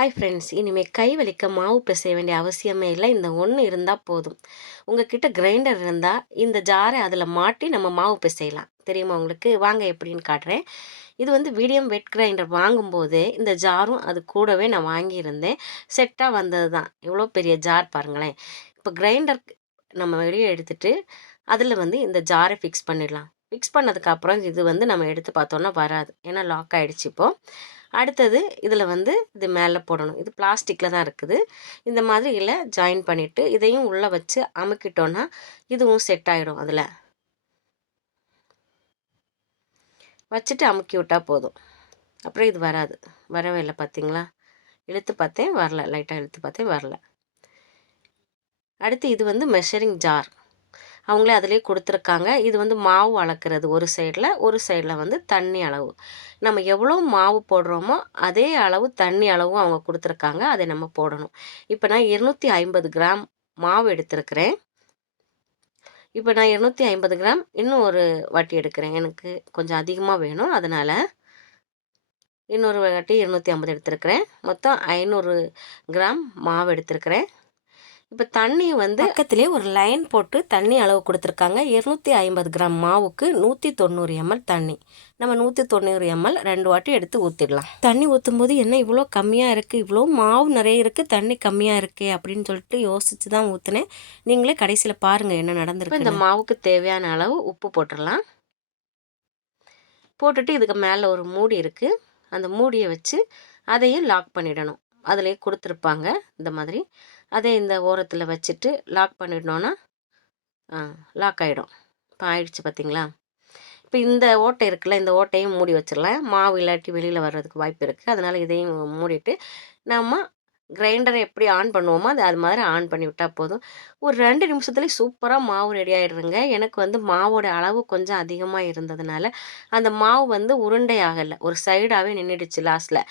Hi friends இனிமேல் கை வலிக்க மாவு பிசைய வேண்டிய அவசியமே இல்லை. இந்த ஒன்று இருந்தால் போதும். உங்ககிட்ட கிரைண்டர் இருந்தால் இந்த ஜாரை அதில் மாட்டி நம்ம மாவு பிசையலாம். தெரியுமா உங்களுக்கு? வாங்க எப்படின்னு காட்டுறேன். இது வந்து வீடியம் வெட் கிரைண்டர் வாங்கும்போது இந்த ஜாரும் அது கூடவே நான் வாங்கியிருந்தேன். செட்டாக வந்தது தான் எவ்வளோ பெரிய ஜார் பாருங்களேன். இப்போ கிரைண்டர் நம்ம வெளியே எடுத்துகிட்டு அதில் வந்து இந்த ஜாரை ஃபிக்ஸ் பண்ணிடலாம். ஃபிக்ஸ் பண்ணதுக்கப்புறம் இது வந்து நம்ம எடுத்து பார்த்தோன்னா வராது. ஏன்னா லாக் ஆகிடுச்சு இப்போது அடுத்தது இதில் வந்து இது மேலே போடணும். இது பிளாஸ்டிக்கில் தான் இருக்குது. இந்த மாதிரி இல்லை ஜாயின் பண்ணிவிட்டு இதையும் உள்ளே வச்சு அமுக்கிட்டோன்னா இதுவும் செட் ஆகிடும் அதில். வச்சுட்டு அமுக்கி விட்டால் போதும். அப்புறம் இது வராது. வரவே இல்லை பார்த்தீங்களா? இழுத்து பார்த்தேன் வரல. லைட்டாக இழுத்து பார்த்தேன் வரல. அடுத்து இது வந்து மெஷரிங் ஜார் அவங்களே அதிலே கொடுத்துருக்காங்க. இது வந்து மாவு அளக்கிறது. ஒரு சைடில் ஒரு சைடில் வந்து தண்ணி அளவு. நம்ம எவ்வளோ மாவு போடுறோமோ அதே அளவு தண்ணி அளவும் அவங்க கொடுத்துருக்காங்க. அதை நம்ம போடணும். இப்போ நான் இருநூற்றி ஐம்பது கிராம் மாவு எடுத்திருக்கிறேன். இப்போ நான் இருநூற்றி ஐம்பது கிராம் இன்னும் ஒரு வாட்டி எடுக்கிறேன். எனக்கு கொஞ்சம் அதிகமாக வேணும். அதனால் இன்னொரு வாட்டி இருநூற்றி ஐம்பது எடுத்திருக்கிறேன். மொத்தம் ஐநூறு கிராம் மாவு எடுத்திருக்கிறேன். இப்போ தண்ணி வந்து பக்கத்திலே ஒரு லைன் போட்டு தண்ணி அளவு கொடுத்துருக்காங்க. இருநூற்றி ஐம்பது கிராம் மாவுக்கு நூற்றி தொண்ணூறு எம்எல் தண்ணி. நம்ம நூற்றி தொண்ணூறு எம்எல் ரெண்டு வாட்டி எடுத்து ஊற்றிடலாம் தண்ணி ஊற்றும் போது என்ன இவ்வளோ கம்மியாக இருக்குது இவ்வளோ மாவு நிறைய இருக்குது தண்ணி கம்மியாக இருக்கே அப்படின்னு சொல்லிட்டு யோசித்து தான் ஊற்றினேன் நீங்களே கடைசியில் பாருங்கள் என்ன நடந்திருக்கு இந்த மாவுக்கு தேவையான அளவு உப்பு போட்டுடலாம். போட்டுட்டு இதுக்கு மேலே ஒரு மூடி இருக்குது அந்த மூடியை வச்சு அதையும் லாக் பண்ணிடணும். அதிலே கொடுத்துருப்பாங்க. இந்த மாதிரி. அதே இந்த ஓரத்தில் வச்சுட்டு லாக் பண்ணிடணுன்னா லாக் ஆகிடும் இப்போ ஆயிடுச்சு பார்த்தீங்களா இப்போ இந்த ஓட்டை இருக்குல்ல இந்த ஓட்டையும் மூடி வச்சிடலாம். மாவு இல்லாட்டி வெளியில் வர்றதுக்கு வாய்ப்பு இருக்குது அதனால் இதையும் மூடிட்டு நம்ம கிரைண்டரை எப்படி ஆன் பண்ணுவோமோ அது அது மாதிரி ஆன் பண்ணி விட்டால் போதும். ஒரு ரெண்டு நிமிஷத்துலேயே சூப்பராக மாவு ரெடி ஆகிடுங்க எனக்கு வந்து மாவோட அளவு கொஞ்சம் அதிகமாக இருந்ததுனால அந்த மாவு வந்து உருண்டை ஆகலை. ஒரு சைடாகவே நின்றுடுச்சு லாஸ்ட்டில்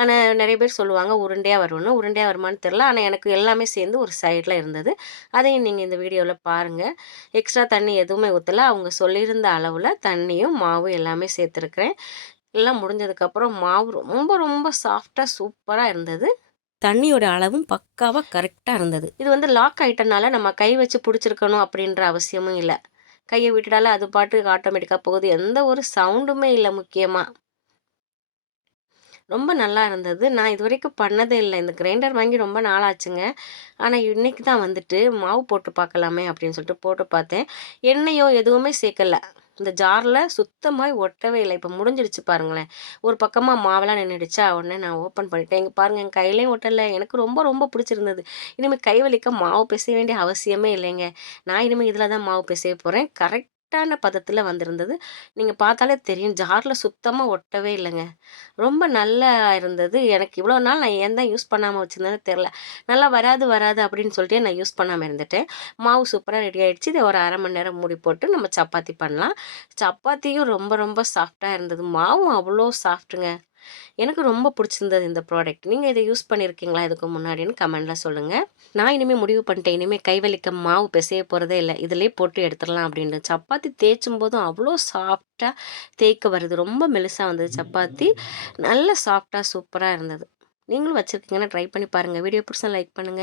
ஆனால் நிறைய பேர் சொல்லுவாங்க உருண்டையாக வரும்னு. உருண்டையாக வருமானு தெரில ஆனால் எனக்கு எல்லாமே சேர்ந்து ஒரு சைடில் இருந்தது. அதையும் நீங்கள் இந்த வீடியோவில் பாருங்கள் எக்ஸ்ட்ரா தண்ணி எதுவுமே ஊற்றலை அவங்க சொல்லியிருந்த அளவில் தண்ணியும் மாவும் எல்லாமே சேர்த்துருக்குறேன். எல்லாம் முடிஞ்சதுக்கப்புறம் மாவு ரொம்ப ரொம்ப சாஃப்டாக சூப்பராக இருந்தது. தண்ணியோட அளவும் பக்காவாக கரெக்டாக இருந்தது. இது வந்து லாக் ஆகிட்டனால நம்ம கை வச்சு பிடிச்சிருக்கணும் அப்படின்ற அவசியமும் இல்லை. கையை விட்டுட்டால அது பாட்டுக்கு ஆட்டோமேட்டிக்காக போகுது. எந்த ஒரு சவுண்டுமே இல்லை முக்கியமாக ரொம்ப நல்லா இருந்தது. நான் இது வரைக்கும் பண்ணதே இல்லை. இந்த கிரைண்டர் வாங்கி ரொம்ப நாள் ஆச்சுங்க ஆனால் இன்றைக்கி தான் வந்துட்டு மாவு போட்டு பார்க்கலாமே அப்படின்னு சொல்லிட்டு போட்டு பார்த்தேன். எண்ணெயோ எதுவுமே சேர்க்கலை. இந்த ஜாரில் சுத்தமாக ஒட்டவே இல்லை. இப்போ முடிஞ்சிடுச்சு பாருங்களேன். ஒரு பக்கமாக மாவெல்லாம் நின்றுடுச்சா உடனே நான் ஓப்பன் பண்ணிட்டேன். இங்கே பாருங்கள் என் கையிலையும் ஒட்டலை. எனக்கு ரொம்ப ரொம்ப பிடிச்சிருந்தது. இனிமேல் கை வலிக்க மாவு பிசைய வேண்டிய அவசியமே இல்லைங்க. நான் இனிமேல் இதில் தான் மாவு பிசைய போகிறேன் கரெக்ட் கரெக்டான பதத்தில் வந்திருந்தது. நீங்கள் பார்த்தாலே தெரியும். ஜாரில் சுத்தமாக ஒட்டவே இல்லைங்க. ரொம்ப நல்லா இருந்தது. எனக்கு இவ்வளோ நாள் நான் ஏன் தான் யூஸ் பண்ணாமல் வச்சுருந்தேன்னு தெரில நல்லா வராது வராது அப்படின்னு சொல்லிட்டு நான் யூஸ் பண்ணாமல் இருந்துட்டேன். மாவு சூப்பராக ரெடி ஆகிடுச்சு இதை ஒரு அரை மணி நேரம் மூடி போட்டு நம்ம சப்பாத்தி பண்ணலாம். சப்பாத்தியும் ரொம்ப ரொம்ப சாஃப்டாக இருந்தது. மாவும் அவ்வளோ சாஃப்ட்டுங்க. எனக்கு ரொம்ப பிடிச்சிருந்தது இந்த ப்ராடக்ட். நீங்கள் இதை யூஸ் பண்ணியிருக்கீங்களா இதுக்கு முன்னாடின்னு கமெண்டில் சொல்லுங்கள் நான் இனிமேல் முடிவு பண்ணிட்டேன். இனிமேல் கைவலிக்க மாவு பிசைய போகிறதே இல்லை. இதிலே போட்டு எடுத்துடலாம் அப்படின்னு. சப்பாத்தி தேய்ச்சும் போதும் அவ்வளோ சாஃப்டாக தேய்க்க வருது. ரொம்ப மெலுசாக வந்தது சப்பாத்தி. நல்ல சாஃப்டாக சூப்பராக இருந்தது. நீங்களும் வச்சுருக்கீங்கன்னா ட்ரை பண்ணி பாருங்கள் வீடியோ பிடிச்சா லைக் பண்ணுங்கள்